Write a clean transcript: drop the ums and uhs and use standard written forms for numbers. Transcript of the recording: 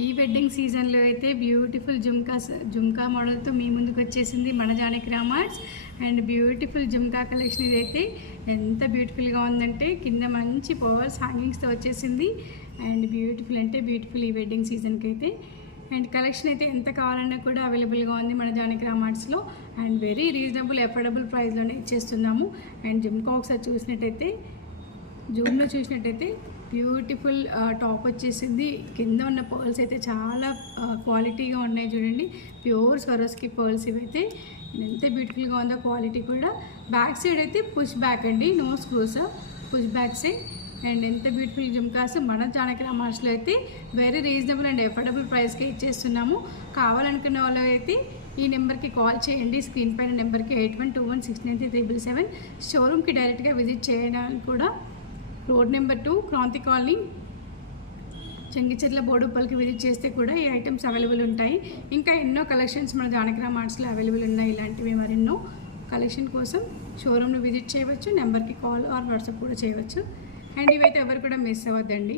ఈ వెడ్డింగ్ సీజన్లో అయితే బ్యూటిఫుల్ జుమ్కా మోడల్తో మీ ముందుకు వచ్చేసింది మన Janaki Ram arts. And beautiful jhumka collection ఇదైతే ఎంత బ్యూటిఫుల్గా ఉందంటే కింద మంచి పవర్స్ హ్యాంగింగ్స్తో వచ్చేసింది. అండ్ బ్యూటిఫుల్ అంటే బ్యూటిఫుల్ ఈ వెడ్డింగ్ సీజన్కి అయితే. అండ్ కలెక్షన్ అయితే ఎంత కావాలన్నా కూడా అవైలబుల్గా ఉంది మన జానకి రామార్ట్స్లో. అండ్ వెరీ రీజనబుల్ అఫోర్డబుల్ ప్రైస్లోనే ఇచ్చేస్తున్నాము. అండ్ జుమ్కా ఒకసారి చూసినట్టయితే జూమ్లో చూసినట్టయితే బ్యూటిఫుల్ టాప్ వచ్చేసింది. కింద ఉన్న పర్ల్స్ అయితే చాలా క్వాలిటీగా ఉన్నాయి చూడండి. ప్యూర్ స్వరోస్కి పర్ల్స్ ఇవైతే ఎంత బ్యూటిఫుల్గా ఉందో క్వాలిటీ కూడా. బ్యాక్ సైడ్ అయితే పుష్ బ్యాక్ అండి, no screws, push back side. And ఎంత బ్యూటిఫుల్ జుమ్కాస్ మన జానకి రామార్ట్స్లో అయితే వెరీ రీజనబుల్ అండ్ అఫోర్డబుల్ ప్రైస్కి ఇచ్చేస్తున్నాము. కావాలనుకున్న వాళ్ళు అయితే ఈ నెంబర్కి కాల్ చేయండి, స్క్రీన్ పైన నెంబర్కి 8121693777. షోరూమ్కి డైరెక్ట్గా విజిట్ చేయడానికి కూడా road number 2 Kranthi colony Chengicherla బోడుప్పల్కి విజిట్ చేస్తే కూడా ఈ ఐటమ్స్ అవైలబుల్ ఉంటాయి. ఇంకా ఎన్నో కలెక్షన్స్ మన జానకి రామార్ట్స్లో అవైలబుల్ ఉన్నాయి. ఇలాంటివి మరెన్నో కలెక్షన్ కోసం షోరూమ్ను విజిట్ చేయవచ్చు, నెంబర్కి కాల్ ఆర్ వాట్సాప్ కూడా చేయవచ్చు. అండ్ ఇవైతే ఎవరు కూడా మిస్ అవ్వద్దండి.